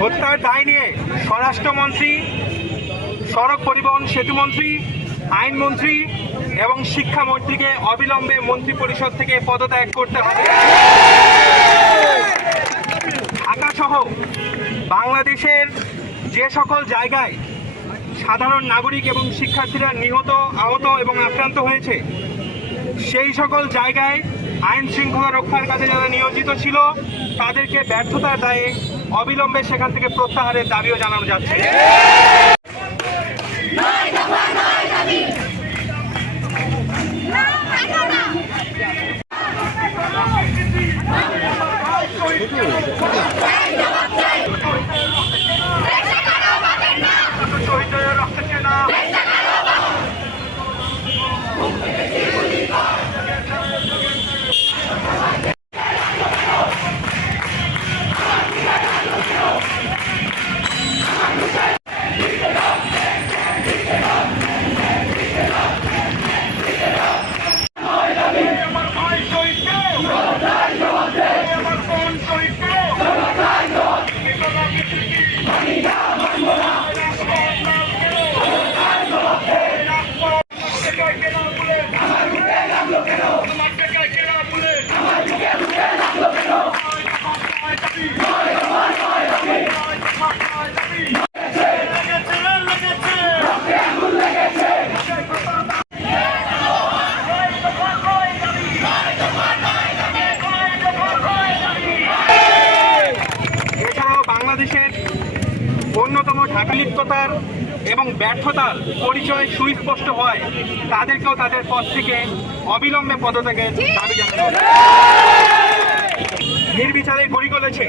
হত্যার দায় নিয়ে স্বরাষ্ট্রমন্ত্রী, সড়ক পরিবহন সেতুমন্ত্রী, আইনমন্ত্রী এবং শিক্ষামন্ত্রীকে অবিলম্বে মন্ত্রিপরিষদ থেকে পদত্যাগ করতে হবে। ঢাকা সহ বাংলাদেশের যে সকল জায়গায় সাধারণ নাগরিক এবং শিক্ষার্থীরা নিহত, আহত এবং আক্রান্ত হয়েছে, সেই সকল জায়গায় আইন শৃঙ্খলা রক্ষার কাজে যারা নিয়োজিত ছিল তাদেরকে ব্যর্থতার দায়ে অবিলম্বে সেখান থেকে প্রত্যাহারের দাবিও জানানো যাচ্ছে। বাংলাদেশের অন্যতম ঢাকালিপ্ততার এবং ব্যর্থতার পরিচয় সুস্পষ্ট হয়, তাদেরকেও তাদের পদ থেকে অবিলম্বে পদত্যাগের দাবি জানানো হবে। নির্বিচারে গুলি করেছে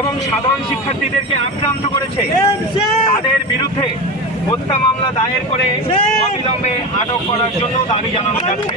এবং সাধারণ শিক্ষার্থীদেরকে আক্রান্ত করেছে, তাদের বিরুদ্ধে হত্যা মামলা দায়ের করে অবিলম্বে আটক করার জন্য দাবি জানানো যাচ্ছে।